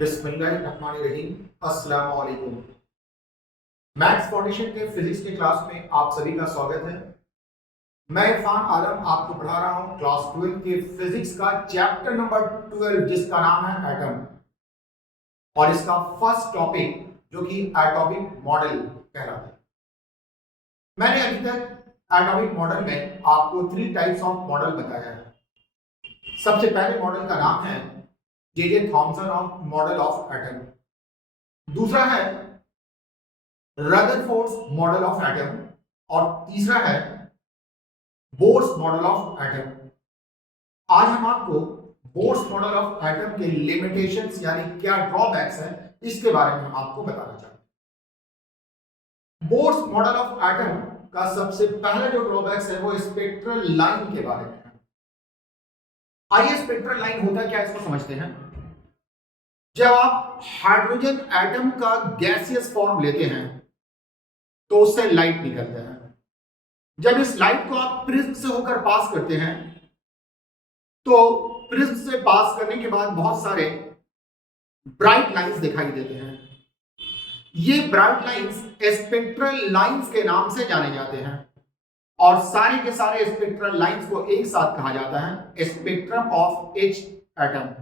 बिस्मिल्लाहिर्रहमानिर्रहीम। अस्सलाम वालेकुम। मैथ्स फाउंडेशन के फिजिक्स के क्लास में आप सभी का स्वागत है। मैं इरफान आलम आपको पढ़ा रहा हूं क्लास 12 के फिजिक्स का चैप्टर नंबर 12 जिसका नाम है एटम, और इसका फर्स्ट टॉपिक जो कि एटॉमिक मॉडल कहलाता है। मैंने अभी तक एटॉमिक मॉडल में आपको 3 टाइप्स ऑफ मॉडल बताया है। सबसे पहले मॉडल का नाम है J Thomson of model of atom, दूसरा है रदरफोर्ड मॉडल ऑफ एटम, और तीसरा है बोर्स मॉडल ऑफ एटम। आज हम आपको बोर्स मॉडल ऑफ एटम के लिमिटेशंस यानी क्या ड्रॉबैक्स है इसके बारे में हम आपको बताना चाहते हैं। बोर्स मॉडल ऑफ एटम का सबसे पहला जो ड्रॉबैक्स है वो स्पेक्ट्रल लाइन के बारे में है। आइए स्पेक्ट्रल लाइन होता क्या इसको समझते हैं। जब आप हाइड्रोजन एटम का गैसियस फॉर्म लेते हैं तो उससे लाइट निकलता है। जब इस लाइट को आप प्रिज्म से होकर पास करते हैं तो प्रिज्म से पास करने के बाद बहुत सारे ब्राइट लाइंस दिखाई देते हैं। ये ब्राइट लाइंस स्पेक्ट्रल लाइंस के नाम से जाने जाते हैं, और सारे के सारे स्पेक्ट्रल लाइंस को एक साथ कहा जाता है spectrum of H atom.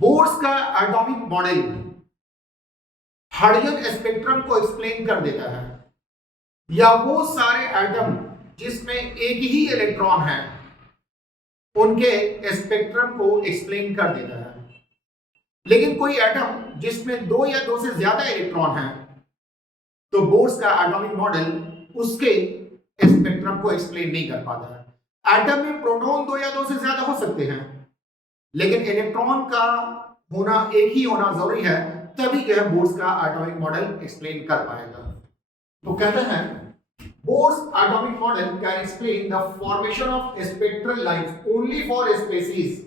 Bohr's का एटॉमिक मॉडल हाइड्रोजन स्पेक्ट्रम को एक्सप्लेन कर देता है, या वो सारे एटम जिसमें एक ही इलेक्ट्रॉन है उनके स्पेक्ट्रम को एक्सप्लेन कर देता है। लेकिन कोई एटम जिसमें 2 या 2 से ज्यादा इलेक्ट्रॉन है तो बोर्स का एटॉमिक मॉडल उसके स्पेक्ट्रम को एक्सप्लेन नहीं कर पाता है। एटम में प्रोटॉन 2 या 2 से ज्यादा हो सकते हैं, लेकिन इलेक्ट्रॉन का होना एक ही होना जरूरी है, तभी जो है बोर्स का एटॉमिक मॉडल एक्सप्लेन कर पाएगा। तो कहते हैं bourse atomic model can explain the formation of spectral lines only for species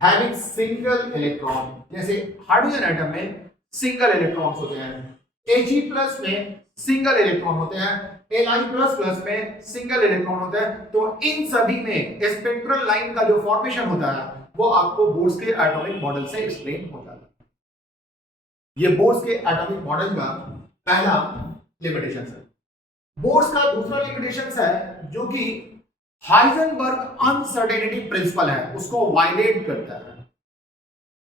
having single electron. जैसे हाइड्रोजन एटम में सिंगल इलेक्ट्रॉन्स होते हैं, He+ में सिंगल इलेक्ट्रॉन होते हैं, Li++ में सिंगल इलेक्ट्रॉन होते हैं। तो इन सभी में स्पेक्ट्रल लाइन का जो फॉर्मेशन होता है वो आपको बोर्स के एटॉमिक मॉडल से एक्सप्लेन हो जाता है। ये बोर्स के एटॉमिक मॉडल का पहला लिमिटेशन है। बोर्स का दूसरा लिमिटेशन है जो कि हाइजेनबर्ग अनसर्टेनिटी प्रिंसिपल है, उसको वायलेट करता है।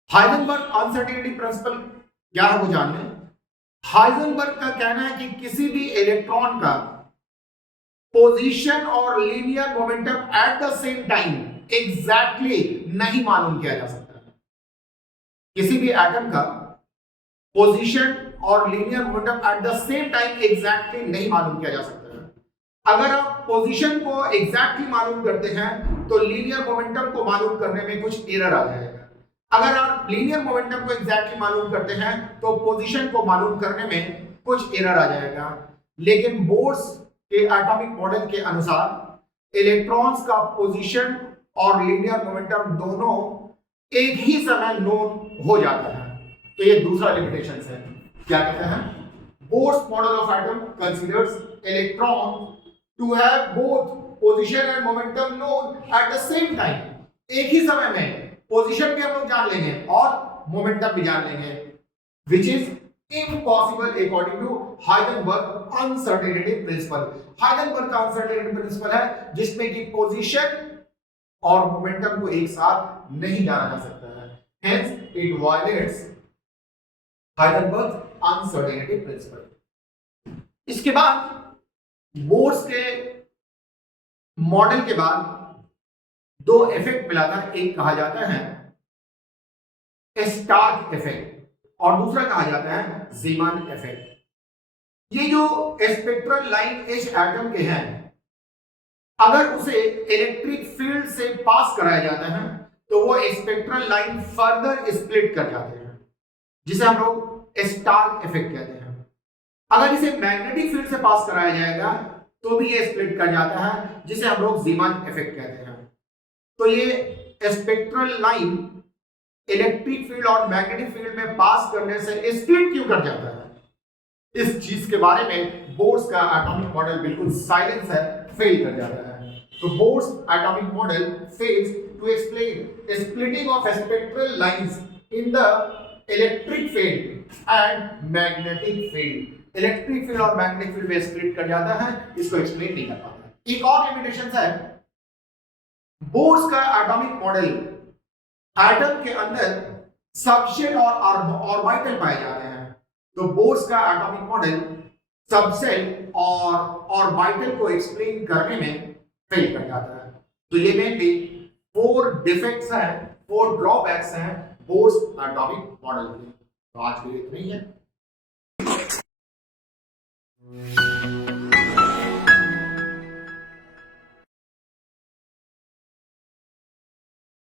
हाइजेनबर्ग अनसर्टेनिटी प्रिंसिपल क्या है वो जान लें। हाइजेनबर्ग का कहना है कि किसी भी इलेक्ट्रॉन का पोजीशन और linear momentum eight the same time exactly नहीं मालूम किया जा सकता है। किसी भी एटम का पोजीशन और linear momentum eight the same time exactly नहीं मालूम किया जा सकता है। अगर आप पोजीशन को एग्जैक्टली मालूम करते हैं तो लीनियर मोमेंटम को मालूम करने में कुछ एरर आ जाएगा। अगर आप लीनियर मोमेंटम को एग्जैक्टली मालूम करते हैं तो पोजीशन को मालूम करने में कुछ एरर आ जाएगा। लेकिन बोर्स के एटॉमिक मॉडल के अनुसार इलेक्ट्रॉन्स का पोजीशन और लीनियर मोमेंटम दोनों एक ही समय नोन हो जाता है। तो ये दूसरा लिमिटेशन है। क्या कहते हैं, Bohr's model of atom considers electron to have both position and momentum known at the same time. एक ही समय में पोजीशन भी हम लोग जान लेंगे और मोमेंटम भी जान लेंगे, which is impossible according to Heisenberg uncertainty principle. Heisenberg का अनसर्टेनिटी प्रिंसिपल है जिसमें कि पोजीशन और मोमेंटम को एक साथ नहीं जाना जा सकता है, hence it violets Heisenberg uncertainty principal. इसके बाद बोर्स के मॉडल के बाद 2 इफेक्ट मिला था। एक कहा जाता है स्टार्क इफेक्ट और दूसरा कहा जाता है ज़ीमन इफेक्ट। ये जो स्पेक्ट्रल लाइन एच एटम के हैं, अगर उसे इलेक्ट्रिक फील्ड से पास कराया जाता है तो वो स्पेक्ट्रल लाइन फर्दर स्प्लिट कर जाते हैं, जिसे हम लोग स्टार्क इफेक्ट कहते हैं। अगर इसे मैग्नेटिक फील्ड से पास कराया जाएगा तो भी ये स्प्लिट कर जाता है, जिसे हम लोग ज़ीमन इफेक्ट कहते हैं। तो ये स्पेक्ट्रल लाइन इलेक्ट्रिक फील्ड और मैग्नेटिक फील्ड में पास करने से स्प्लिट क्यों कर जाता है, इस चीज के बारे में बोर्स का एटॉमिक मॉडल बिल्कुल साइलेंस है, फेल कर जाता है। तो Bohr's atomic model fails to explain splitting of spectral lines in the electric field and magnetic field. Electric field और मैग्नेटिक फील्ड में स्प्लिट कर जाता है, इसको एक्सप्लेन नहीं कर पाता। एक और लिमिटेशन है, बोर्स का एटॉमिक मॉडल, एटम के अंदर सबशेल और ऑर्बिटल पाए जाते हैं। तो बोर्स का एटॉमिक मॉडल सबशेल और ऑर्बिटल को एक्सप्लेन करने में फेल कर जाता है। तो ये मेनली 4 डिफेक्ट्स हैं, 4 ड्रॉबैक्स हैं बोर्स एटॉमिक मॉडल के। तो आज के लिए इतना ही है।